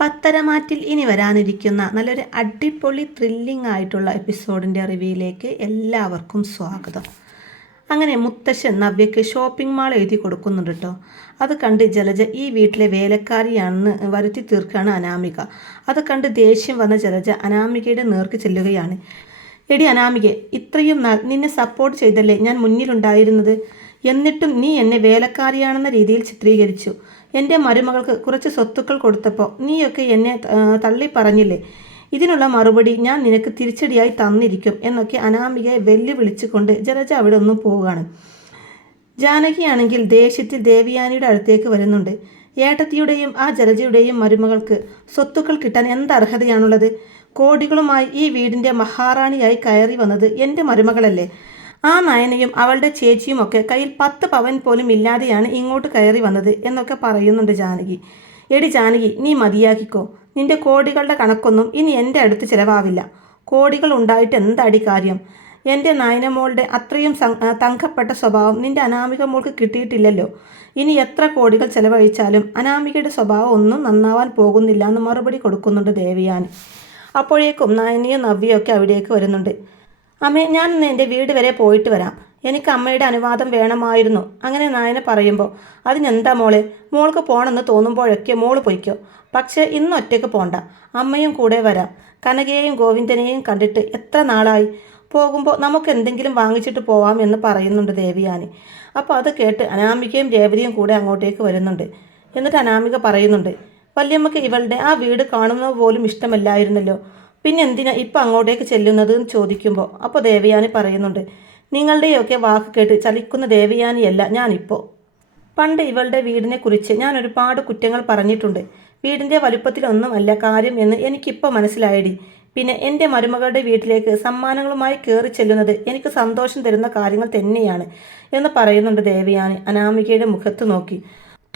പത്തരമാറ്റിൽ ഇനി വരാനിരിക്കുന്ന നല്ലൊരു അടിപൊളി ത്രില്ലിംഗ് ആയിട്ടുള്ള എപ്പിസോഡിന്റെ റിവ്യൂയിലേക്ക് എല്ലാവർക്കും സ്വാഗതം. അങ്ങനെ മുത്തശ്ശൻ നവ്യയ്ക്ക് ഷോപ്പിംഗ് മാൾ എഴുതി കൊടുക്കുന്നുണ്ട് കേട്ടോ അത് കണ്ട് ജലജ ഈ വീട്ടിലെ വേലക്കാരിയാണെന്ന് വരുത്തി തീർക്കുകയാണ് അനാമിക. അത് കണ്ട് ദേഷ്യം വന്ന ജലജ അനാമികയുടെ നേർക്ക് ചെല്ലുകയാണ്. എടി അനാമികെ ഇത്രയും നിന്നെ സപ്പോർട്ട് ചെയ്തല്ലേ ഞാൻ മുന്നിലുണ്ടായിരുന്നത്? എന്നിട്ടും നീ എന്നെ വേലക്കാരിയാണെന്ന രീതിയിൽ ചിത്രീകരിച്ചു. എന്റെ മരുമകൾക്ക് കുറച്ച് സ്വത്തുക്കൾ കൊടുത്തപ്പോൾ നീയൊക്കെ എന്നെ തള്ളി പറഞ്ഞില്ലേ? ഇതിനുള്ള മറുപടി ഞാൻ നിനക്ക് തിരിച്ചടിയായി തന്നിരിക്കും എന്നൊക്കെ അനാമികയെ വെല്ലുവിളിച്ചുകൊണ്ട് ജലജ അവിടെ ഒന്നും പോവുകയാണ്. ജാനകിയാണെങ്കിൽ ദേഷ്യത്തിൽ ദേവിയാനിയുടെ അടുത്തേക്ക് വരുന്നുണ്ട്. ഏട്ടത്തിയുടെയും ആ ജലജയുടെയും മരുമകൾക്ക് സ്വത്തുക്കൾ കിട്ടാൻ എന്ത് അർഹതയാണുള്ളത് കോടികളുമായി ഈ വീടിന്റെ മഹാറാണിയായി കയറി വന്നത് എന്റെ മരുമകളല്ലേ? ആ നയനയും അവളുടെ ചേച്ചിയും ഒക്കെ കയ്യിൽ പത്ത് പവൻ പോലും ഇല്ലാതെയാണ് ഇങ്ങോട്ട് കയറി വന്നത് എന്നൊക്കെ പറയുന്നുണ്ട് ജാനകി. എടി ജാനകി നീ മതിയാക്കിക്കോ. നിന്റെ കോടികളുടെ കണക്കൊന്നും ഇനി എന്റെ അടുത്ത് ചിലവാവില്ല. കോടികൾ ഉണ്ടായിട്ട് എന്താടി കാര്യം? എന്റെ നയനമോളുടെ അത്രയും തങ്കപ്പെട്ട സ്വഭാവം നിന്റെ അനാമിക മോൾക്ക് കിട്ടിയിട്ടില്ലല്ലോ. ഇനി എത്ര കോടികൾ ചെലവഴിച്ചാലും അനാമികയുടെ സ്വഭാവം ഒന്നും നന്നാവാൻ പോകുന്നില്ല എന്ന് മറുപടി കൊടുക്കുന്നുണ്ട് ദേവിയാൻ അപ്പോഴേക്കും നയനിയും നവ്യയൊക്കെ അവിടേക്ക് വരുന്നുണ്ട്. അമ്മേ ഞാൻ ഇന്ന് എന്റെ വീട് വരെ പോയിട്ട് വരാം. എനിക്ക് അമ്മയുടെ അനുവാദം വേണമായിരുന്നു. അങ്ങനെ നായനെ പറയുമ്പോൾ അതിനെന്താ മോളെ? മോൾക്ക് പോകണമെന്ന് തോന്നുമ്പോഴൊക്കെ മോൾ പൊയ്ക്കോ. പക്ഷേ ഇന്ന് ഒറ്റയ്ക്ക് പോണ്ട. അമ്മയും കൂടെ വരാം. കനകയെയും ഗോവിന്ദനെയും കണ്ടിട്ട് എത്ര നാളായി? പോകുമ്പോൾ നമുക്ക് എന്തെങ്കിലും വാങ്ങിച്ചിട്ട് പോവാം എന്ന് പറയുന്നുണ്ട് ദേവിയാനി. അപ്പോൾ അത് കേട്ട് അനാമികയും രേവതിയും കൂടെ അങ്ങോട്ടേക്ക് വരുന്നുണ്ട്. എന്നിട്ട് അനാമിക പറയുന്നുണ്ട് വല്യമ്മക്ക് ഇവളുടെ ആ വീട് കാണുന്നത് പോലും ഇഷ്ടമല്ലായിരുന്നല്ലോ. പിന്നെ എന്തിനാ ഇപ്പം അങ്ങോട്ടേക്ക് ചെല്ലുന്നത് എന്ന് ചോദിക്കുമ്പോൾ അപ്പോൾ ദേവയാനി പറയുന്നുണ്ട് നിങ്ങളുടെയൊക്കെ വാക്ക് കേട്ട് ചലിക്കുന്ന ദേവയാനിയല്ല ഞാനിപ്പോൾ പണ്ട് ഇവളുടെ വീടിനെ കുറിച്ച് ഞാൻ ഒരുപാട് കുറ്റങ്ങൾ പറഞ്ഞിട്ടുണ്ട്. വീടിന്റെ വലുപ്പത്തിലൊന്നുമല്ല കാര്യം എന്ന് എനിക്കിപ്പോൾ മനസ്സിലായടി. പിന്നെ എന്റെ മരുമകളുടെ വീട്ടിലേക്ക് സമ്മാനങ്ങളുമായി കയറി ചെല്ലുന്നത് എനിക്ക് സന്തോഷം തരുന്ന കാര്യങ്ങൾ തന്നെയാണ് എന്ന് പറയുന്നുണ്ട് ദേവയാനി അനാമികയുടെ മുഖത്ത് നോക്കി.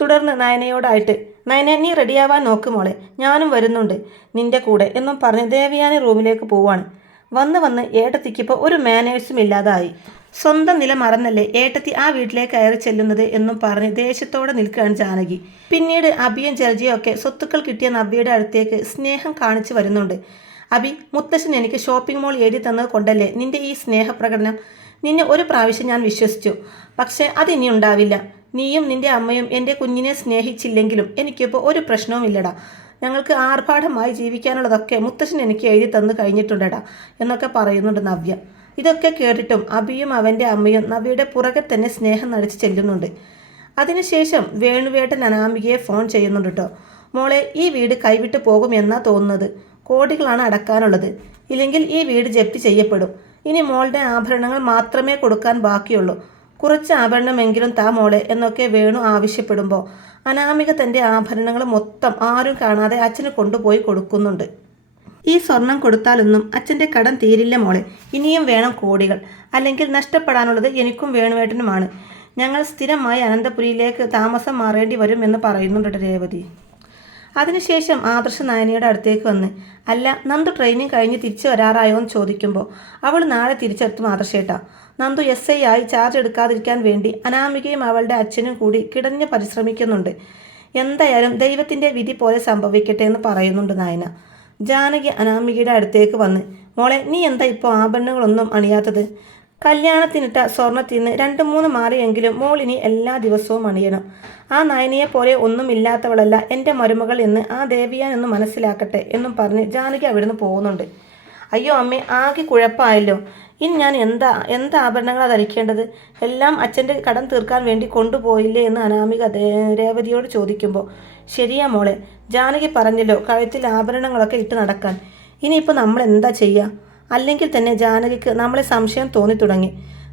തുടർന്ന് നയനയോടായിട്ട് നയന നീ റെഡിയാവാൻ നോക്ക് മോളെ ഞാനും വരുന്നുണ്ട്. നിന്റെ കൂടെ എന്നും പറഞ്ഞ് ദേവയാനി റൂമിലേക്ക് പോവാണ്. വന്ന് വന്ന് ഏട്ടത്തിക്കിപ്പോൾ ഒരു മാനേഴ്സും ഇല്ലാതായി. സ്വന്തം നില മറന്നല്ലേ ഏട്ടത്തി ആ വീട്ടിലേക്ക് കയറി ചെല്ലുന്നത് എന്നും പറഞ്ഞ് ദേഷ്യത്തോടെ നിൽക്കുകയാണ് ജാനകി. പിന്നീട് അബിയും ജലജയും ഒക്കെ സ്വത്തുക്കൾ കിട്ടിയ നവ്യയുടെ അടുത്തേക്ക് സ്നേഹം കാണിച്ചു വരുന്നുണ്ട്. അബി മുത്തശ്ശൻ എനിക്ക് ഷോപ്പിംഗ് മോൾ എഴുതി തന്നത് കൊണ്ടല്ലേ നിന്റെ ഈ സ്നേഹപ്രകടനം? നിന്നെ ഒരു പ്രാവശ്യം ഞാൻ വിശ്വസിച്ചു. പക്ഷേ അതിനി ഉണ്ടാവില്ല. നീയും നിന്റെ അമ്മയും എന്റെ കുഞ്ഞിനെ സ്നേഹിച്ചില്ലെങ്കിലും എനിക്കിപ്പോൾ ഒരു പ്രശ്നവും ഇല്ലടാ ഞങ്ങൾക്ക് ആർഭാടമായി ജീവിക്കാനുള്ളതൊക്കെ മുത്തശ്ശൻ എനിക്ക് എഴുതി തന്നു കഴിഞ്ഞിട്ടുണ്ടടാ എന്നൊക്കെ പറയുന്നുണ്ട് നവ്യ. ഇതൊക്കെ കേട്ടിട്ടും അബിയും അവന്റെ അമ്മയും നവ്യയുടെ പുറകെ തന്നെ സ്നേഹം നടിച്ച് ചെല്ലുന്നുണ്ട്. അതിനുശേഷം വേണുവേട്ടൻ അനാമികയെ ഫോൺ ചെയ്യുന്നുണ്ട് കേട്ടോ മോളെ ഈ വീട് കൈവിട്ട് പോകും പോകുമെന്നാ തോന്നുന്നത്? കോടികളാണ് അടക്കാനുള്ളത്. ഇല്ലെങ്കിൽ ഈ വീട് ജപ്തി ചെയ്യപ്പെടും. ഇനി മോളുടെ ആഭരണങ്ങൾ മാത്രമേ കൊടുക്കാൻ ബാക്കിയുള്ളൂ. കുറച്ച് ആഭരണമെങ്കിലും താ മോളെ എന്നൊക്കെ വേണു ആവശ്യപ്പെടുമ്പോൾ അനാമിക തന്റെ ആഭരണങ്ങൾ മൊത്തം ആരും കാണാതെ അച്ഛന് കൊണ്ടുപോയി കൊടുക്കുന്നുണ്ട്. ഈ സ്വർണം കൊടുത്താലൊന്നും അച്ഛന്റെ കടം തീരില്ല മോളെ. ഇനിയും വേണം കോടികൾ. അല്ലെങ്കിൽ നഷ്ടപ്പെടാനുള്ളത് എനിക്കും വേണുവേട്ടനുമാണ്. ഞങ്ങൾ സ്ഥിരമായി അനന്തപുരിയിലേക്ക് താമസം മാറേണ്ടി വരും എന്ന് പറയുന്നുണ്ട് രേവതി. അതിനുശേഷം ആദർശ നായനിയുടെ അടുത്തേക്ക് വന്ന് അല്ല നന്ദു ട്രെയിനിങ് കഴിഞ്ഞ് തിരിച്ചു വരാറായോ? എന്ന് ചോദിക്കുമ്പോൾ അവൾ നാളെ തിരിച്ചെത്തും ആദർശേട്ടാ. നന്ദു എസ് ഐ ആയി ചാർജ് എടുക്കാതിരിക്കാൻ വേണ്ടി അനാമികയും അവളുടെ അച്ഛനും കൂടി കിടഞ്ഞ് പരിശ്രമിക്കുന്നുണ്ട്. എന്തായാലും ദൈവത്തിന്റെ വിധി പോലെ സംഭവിക്കട്ടെ എന്ന് പറയുന്നുണ്ട് നായന. ജാനകി അനാമികയുടെ അടുത്തേക്ക് വന്ന് മോളെ നീ എന്താ ഇപ്പോൾ ആഭരണങ്ങളൊന്നും അണിയാത്തത്? കല്യാണത്തിനിട്ട സ്വർണത്തിന് രണ്ട് മൂന്ന് മാറിയെങ്കിലും മോളിനി എല്ലാ ദിവസവും അണിയണം. ആ നയനയെ പോലെ ഒന്നുമില്ലാത്തവളല്ല എന്റെ മരുമകൾ എന്ന് ആ ദേവിയാൻ എന്ന് മനസ്സിലാക്കട്ടെ എന്നും പറഞ്ഞ് ജാനകി അവിടുന്ന് പോകുന്നുണ്ട്. അയ്യോ അമ്മേ ആകെ കുഴപ്പമായല്ലോ. ഇനി ഞാൻ എന്താ എന്താ ആഭരണങ്ങളാണ് ധരിക്കേണ്ടത്? എല്ലാം അച്ഛന്റെ കടം തീർക്കാൻ വേണ്ടി കൊണ്ടുപോയില്ലേ എന്ന് അനാമിക രേവതിയോട് ചോദിക്കുമ്പോൾ ശരിയാ മോളെ ജാനകി പറഞ്ഞല്ലോ കഴുത്തിൽ ആഭരണങ്ങളൊക്കെ ഇട്ട് നടക്കാൻ. ഇനിയിപ്പോൾ നമ്മൾ എന്താ ചെയ്യുക അല്ലെങ്കിൽ തന്നെ ജാനകിക്ക് നമ്മളെ സംശയം തോന്നി തുടങ്ങി.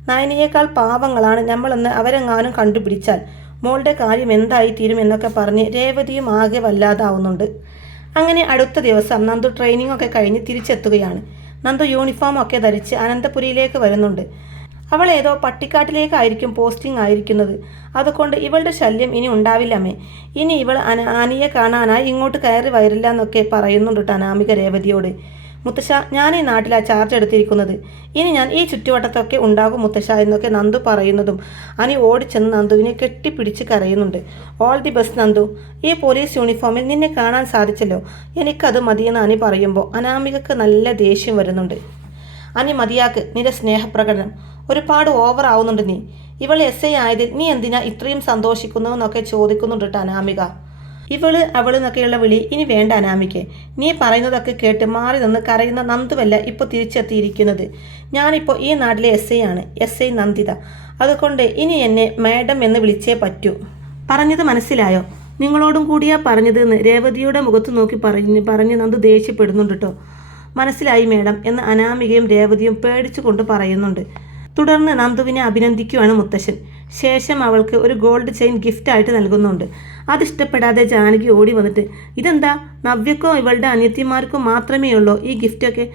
നയനിയേക്കാൾ പാവങ്ങളാണ് നമ്മളെന്ന് അവരെങ്ങാനും കണ്ടുപിടിച്ചാൽ മോളുടെ കാര്യം എന്തായി തീരും എന്നൊക്കെ പറഞ്ഞ് രേവതിയും ആകെ വല്ലാതാവുന്നുണ്ട്. അങ്ങനെ അടുത്ത ദിവസം നന്ദു ട്രെയിനിങ് ഒക്കെ കഴിഞ്ഞ് തിരിച്ചെത്തുകയാണ്. നന്ദു യൂണിഫോം ഒക്കെ ധരിച്ച് അനന്തപുരിയിലേക്ക് വരുന്നുണ്ട്. അവൾ ഏതോ പട്ടിക്കാട്ടിലേക്കായിരിക്കും പോസ്റ്റിംഗ് ആയിരിക്കുന്നത്. അതുകൊണ്ട് ഇവളുടെ ശല്യം ഇനി ഉണ്ടാവില്ലമ്മേ. ഇനി ഇവൾ അന ആനിയെ കാണാനായി ഇങ്ങോട്ട് കയറി വരില്ല എന്നൊക്കെ പറയുന്നുണ്ട് അനാമിക രേവതിയോട്. മുത്തശ്ശ ഞാൻ ഈ നാട്ടിലാണ് ചാർജ് എടുത്തിരിക്കുന്നത്. ഇനി ഞാൻ ഈ ചുറ്റുവട്ടത്തൊക്കെ ഉണ്ടാകും മുത്തശ്ശ എന്നൊക്കെ നന്ദു പറയുന്നതും. അനി ഓടിച്ചെന്ന് നന്ദുവിനെ കെട്ടിപ്പിടിച്ച് കരയുന്നുണ്ട്. All the best Nandu. ഈ പോലീസ് യൂണിഫോമിൽ നിന്നെ കാണാൻ സാധിച്ചല്ലോ. എനിക്കത് മതിയെന്ന് അനി പറയുമ്പോൾ അനാമികക്ക് നല്ല ദേഷ്യം വരുന്നുണ്ട്. അനി മതിയാക്ക് നിന്റെ സ്നേഹപ്രകടനം. ഒരുപാട് ഓവർ ആവുന്നുണ്ട് നീ. ഇവൾ എസ് ഐ ആയതിൽ നീ എന്തിനാ ഇത്രയും സന്തോഷിക്കുന്നു എന്നൊക്കെ ചോദിക്കുന്നുണ്ട് അനാമിക. ഇവൾ അവൾ എന്നൊക്കെയുള്ള വിളി ഇനി വേണ്ട അനാമിക്ക്. നീ പറയുന്നതൊക്കെ കേട്ട് മാറി നിന്ന് കരയുന്ന നന്ദുവല്ല ഇപ്പോൾ തിരിച്ചെത്തിയിരിക്കുന്നത്. ഞാനിപ്പോൾ ഈ നാട്ടിലെ എസ് ഐ ആണ്. S I Nanditha. അതുകൊണ്ട് ഇനി എന്നെ മാഡം എന്ന് വിളിച്ചേ പറ്റൂ. പറഞ്ഞത് മനസ്സിലായോ? നിങ്ങളോടും കൂടിയാ പറഞ്ഞത് എന്ന് രേവതിയുടെ മുഖത്ത് നോക്കി പറഞ്ഞ് പറഞ്ഞ് നന്ദു ദേഷ്യപ്പെടുന്നുണ്ട് കേട്ടോ മനസ്സിലായി മേഡം എന്ന് അനാമികയും രേവതിയും പേടിച്ചുകൊണ്ട് പറയുന്നുണ്ട്. തുടർന്ന് നന്ദുവിനെ അഭിനന്ദിക്കുകയാണ് മുത്തശ്ശൻ. ശേഷം അവൾക്ക് ഒരു ഗോൾഡ് ചെയിൻ ഗിഫ്റ്റായിട്ട് നൽകുന്നുണ്ട്. അതിഷ്ടപ്പെടാതെ ജാനകി ഓടി വന്നിട്ട് ഇതെന്താ? നവ്യക്കോ ഇവളുടെ അനിയത്തിമാർക്കോ മാത്രമേ ഉള്ളൂ ഈ ഗിഫ്റ്റൊക്കെ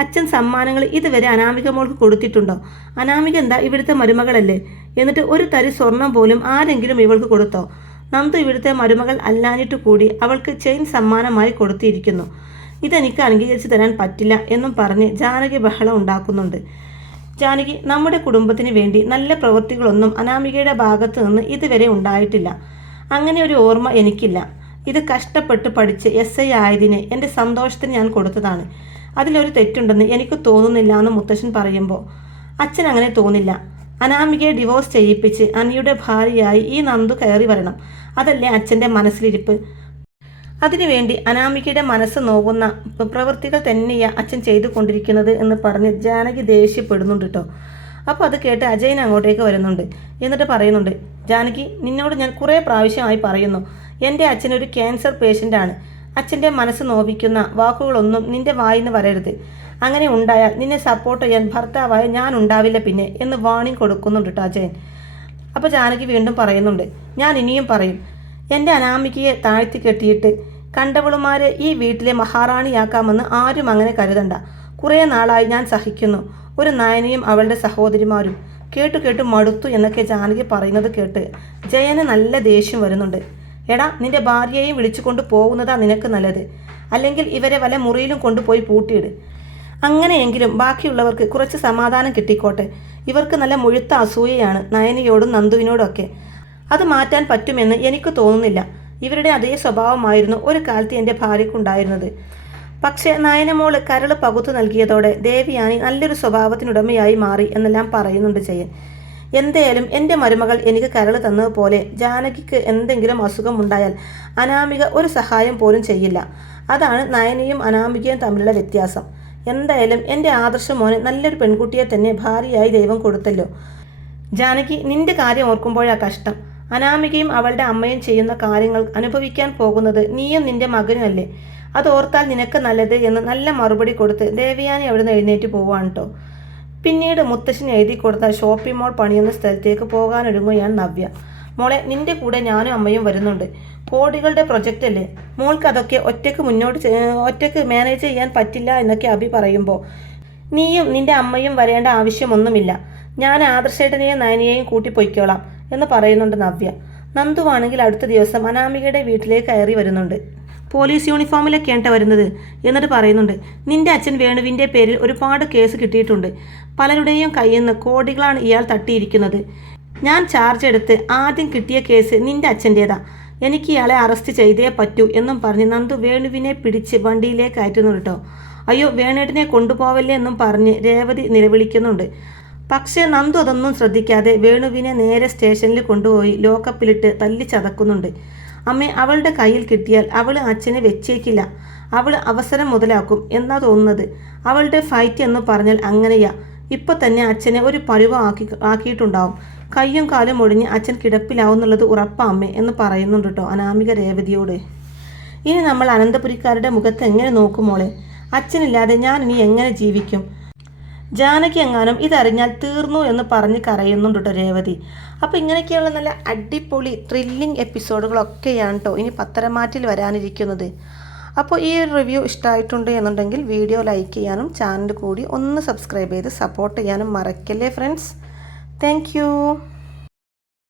അച്ഛൻ സമ്മാനങ്ങൾ ഇതുവരെ അനാമിക മോൾക്ക് കൊടുത്തിട്ടുണ്ടോ? അനാമിക എന്താ ഇവിടുത്തെ മരുമകളല്ലേ? എന്നിട്ട് ഒരു തരി സ്വർണം പോലും ആരെങ്കിലും ഇവൾക്ക് കൊടുത്തോ? നന്ദു ഇവിടുത്തെ മരുമകൾ അല്ലാഞ്ഞിട്ട് കൂടി അവൾക്ക് ചെയിൻ സമ്മാനമായി കൊടുത്തിരിക്കുന്നു. ഇതെനിക്ക് അംഗീകരിച്ചു തരാൻ പറ്റില്ല എന്നും പറഞ്ഞ് ജാനകി ബഹളം ഉണ്ടാക്കുന്നുണ്ട്. ജാനകി നമ്മുടെ കുടുംബത്തിന് വേണ്ടി നല്ല പ്രവൃത്തികളൊന്നും അനാമികയുടെ ഭാഗത്ത് നിന്ന് ഇതുവരെ ഉണ്ടായിട്ടില്ല. അങ്ങനെ ഒരു ഓർമ്മ എനിക്കില്ല. ഇത് കഷ്ടപ്പെട്ട് പഠിച്ച് എസ് ഐ ആയതിന് എന്റെ സന്തോഷത്തിന് ഞാൻ കൊടുത്തതാണ്. അതിലൊരു തെറ്റുണ്ടെന്ന് എനിക്ക് തോന്നുന്നില്ല എന്ന് മുത്തശ്ശൻ പറയുമ്പോൾ അച്ഛൻ അങ്ങനെ തോന്നില്ല. അനാമികയെ ഡിവോഴ്സ് ചെയ്യിപ്പിച്ച് അനിയുടെ ഭാര്യയായി ഈ നന്ദു കയറി വരണം. അതല്ലേ അച്ഛന്റെ മനസ്സിലിരിപ്പ്? അതിനുവേണ്ടി അനാമികയുടെ മനസ്സ് നോവുന്ന പ്രവൃത്തികൾ തന്നെയാണ് അച്ഛൻ ചെയ്തു കൊണ്ടിരിക്കുന്നത് എന്ന് പറഞ്ഞ് ജാനകി ദേഷ്യപ്പെടുന്നുണ്ട് കേട്ടോ അപ്പോൾ അത് കേട്ട് അജയൻ അങ്ങോട്ടേക്ക് വരുന്നുണ്ട്. എന്നിട്ട് പറയുന്നുണ്ട് ജാനകി നിന്നോട് ഞാൻ കുറേ പ്രാവശ്യമായി പറയുന്നു. എന്റെ അച്ഛനൊരു ക്യാൻസർ പേഷ്യന്റാണ്. അച്ഛന്റെ മനസ്സ് നോവിക്കുന്ന വാക്കുകളൊന്നും നിന്റെ വായിന്ന് വരരുത്. അങ്ങനെ ഉണ്ടായാൽ നിന്നെ സപ്പോർട്ട് ചെയ്യാൻ ഭർത്താവായ ഞാൻ ഉണ്ടാവില്ല പിന്നെ എന്ന് വാണിംഗ് കൊടുക്കുന്നുണ്ട് കേട്ടോ അജയൻ. അപ്പോൾ ജാനകി വീണ്ടും പറയുന്നുണ്ട് ഞാൻ ഇനിയും പറയും. എന്റെ അനാമികയെ താഴ്ത്തി കെട്ടിയിട്ട് കണ്ടവളുമാരെ ഈ വീട്ടിലെ മഹാറാണിയാക്കാമെന്ന് ആരും അങ്ങനെ കരുതണ്ട. കുറേ നാളായി ഞാൻ സഹിക്കുന്നു. ഒരു നയനയും അവളുടെ സഹോദരിമാരും. കേട്ടു കേട്ടു മടുത്തു എന്നൊക്കെ ജാനകി പറയുന്നത് കേട്ട് ജയന് നല്ല ദേഷ്യം വരുന്നുണ്ട്. എടാ നിന്റെ ഭാര്യയെയും വിളിച്ചുകൊണ്ട് പോകുന്നതാ നിനക്ക് നല്ലത്. അല്ലെങ്കിൽ ഇവരെ വല്ല മുറിയിലും കൊണ്ടുപോയി പൂട്ടിയിട്. അങ്ങനെയെങ്കിലും ബാക്കിയുള്ളവർക്ക് കുറച്ച് സമാധാനം കിട്ടിക്കോട്ടെ. ഇവർക്ക് നല്ല മുഴുത്ത അസൂയയാണ് നയനയോടും നന്ദുവിനോടൊക്കെ അത് മാറ്റാൻ പറ്റുമെന്ന് എനിക്ക് തോന്നുന്നില്ല. ഇവരുടെ അതേ സ്വഭാവമായിരുന്നു ഒരു കാലത്ത് എന്റെ ഭാര്യയ്ക്കുണ്ടായിരുന്നത്. പക്ഷേ നയനമോൾ കരൾ പകുത്തു നൽകിയതോടെ ദേവിയാനി നല്ലൊരു സ്വഭാവത്തിനുടമയായി മാറി എന്നെല്ലാം പറയുന്നുണ്ട് ചെയ്യൻ എന്തായാലും എന്റെ മരുമകൾ എനിക്ക് കരൾ തന്നതുപോലെ ജാനകിക്ക് എന്തെങ്കിലും അസുഖം ഉണ്ടായാൽ അനാമിക ഒരു സഹായം പോലും ചെയ്യില്ല. അതാണ് നയനയും അനാമികയും തമ്മിലുള്ള വ്യത്യാസം. എന്തായാലും എന്റെ ആദർശ മോന് നല്ലൊരു പെൺകുട്ടിയെ തന്നെ ഭാര്യയായി ദൈവം കൊടുത്തല്ലോ. ജാനകി നിന്റെ കാര്യം ഓർക്കുമ്പോഴാ കഷ്ടം. അനാമികയും അവളുടെ അമ്മയും ചെയ്യുന്ന കാര്യങ്ങൾ അനുഭവിക്കാൻ പോകുന്നത് നീയും നിന്റെ മകനുമല്ലേ? അതോർത്താൽ നിനക്ക് നല്ലത് എന്ന് നല്ല മറുപടി കൊടുത്ത് ദേവയാനി അവിടുന്ന് എഴുന്നേറ്റ് പോവാണ് കേട്ടോ പിന്നീട് മുത്തശ്ശൻ എഴുതി കൊടുത്ത ഷോപ്പിംഗ് മോൾ പണിയുന്ന സ്ഥലത്തേക്ക് പോകാനൊരുങ്ങുകയാണ് നവ്യ. മോളെ നിന്റെ കൂടെ ഞാനും അമ്മയും വരുന്നുണ്ട്. കോടികളുടെ പ്രൊജക്റ്റ് അല്ലേ? മോൾക്ക് അതൊക്കെ ഒറ്റയ്ക്ക് മുന്നോട്ട് ഒറ്റയ്ക്ക് മാനേജ് ചെയ്യാൻ പറ്റില്ല എന്നൊക്കെ അഭി പറയുമ്പോൾ നീയും നിന്റെ അമ്മയും വരേണ്ട ആവശ്യമൊന്നുമില്ല. ഞാൻ ആദർശേട്ടനെയും നയനിയെയും കൂട്ടി പൊയ്ക്കോളാം എന്ന് പറയുന്നുണ്ട് നവ്യ. നന്ദുവാണെങ്കിൽ അടുത്ത ദിവസം അനാമികയുടെ വീട്ടിലേക്ക് കയറി വരുന്നുണ്ട്. പോലീസ് യൂണിഫോമിലൊക്കെയാണ് വരുന്നത് എന്നിട്ട് പറയുന്നുണ്ട് നിന്റെ അച്ഛൻ വേണുവിന്റെ പേരിൽ ഒരുപാട് കേസ് കിട്ടിയിട്ടുണ്ട്. പലരുടെയും കയ്യിൽ നിന്ന് കോടികളാണ് ഇയാൾ തട്ടിയിരിക്കുന്നത്. ഞാൻ ചാർജ് എടുത്ത് ആദ്യം കിട്ടിയ കേസ് നിന്റെ അച്ഛന്റേതാ എനിക്ക് ഇയാളെ അറസ്റ്റ് ചെയ്തേ പറ്റൂ എന്നും പറഞ്ഞ് നന്ദു വേണുവിനെ പിടിച്ച് വണ്ടിയിലേക്ക് കയറ്റുന്നു കേട്ടോ അയ്യോ വേണേട്ടിനെ കൊണ്ടുപോവല്ലേ എന്നും പറഞ്ഞ് രേവതി നിലവിളിക്കുന്നുണ്ട്. പക്ഷേ നന്ദു അതൊന്നും ശ്രദ്ധിക്കാതെ വേണുവിനെ നേരെ സ്റ്റേഷനിൽ കൊണ്ടുപോയി ലോക്കപ്പിലിട്ട് തല്ലി ചതക്കുന്നുണ്ട് അമ്മ അവളുടെ കയ്യിൽ കിട്ടിയാൽ അവൾ അച്ഛനെ വെച്ചേക്കില്ല. അവൾ അവസരം മുതലാക്കും എന്നാ തോന്നുന്നത്. അവളുടെ ഫൈറ്റ് എന്ന് പറഞ്ഞാൽ അങ്ങനെയാ. ഇപ്പൊ തന്നെ അച്ഛനെ ഒരു പരുവം ആക്കി ആക്കിയിട്ടുണ്ടാവും. കയ്യും കാലും ഒടിഞ്ഞ് അച്ഛൻ കിടപ്പിലാവുന്നുള്ളത് ഉറപ്പാ അമ്മേ എന്ന് പറയുന്നുണ്ട് കേട്ടോ അനാമിക രേവതിയോട്. ഇനി നമ്മൾ അനന്തപുരിക്കാരുടെ മുഖത്ത് എങ്ങനെ നോക്കുമോളെ അച്ഛനില്ലാതെ ഞാൻ ഇനി എങ്ങനെ ജീവിക്കും? ജാനകി എങ്ങാനും ഇതറിഞ്ഞാൽ തീർന്നു എന്ന് പറഞ്ഞ് കരയുന്നുണ്ട് കേട്ടോ രേവതി. അപ്പോൾ ഇങ്ങനെയൊക്കെയുള്ള നല്ല അടിപൊളി ത്രില്ലിംഗ് എപ്പിസോഡുകളൊക്കെയാണ് കേട്ടോ ഇനി പത്തരമാറ്റിൽ വരാനിരിക്കുന്നത്. അപ്പോൾ ഈ ഒരു റിവ്യൂ ഇഷ്ടമായിട്ടുണ്ട് എന്നുണ്ടെങ്കിൽ വീഡിയോ ലൈക്ക് ചെയ്യാനും ചാനൽ കൂടി ഒന്ന് സബ്സ്ക്രൈബ് ചെയ്ത് സപ്പോർട്ട് ചെയ്യാനും മറക്കല്ലേ ഫ്രണ്ട്സ് താങ്ക്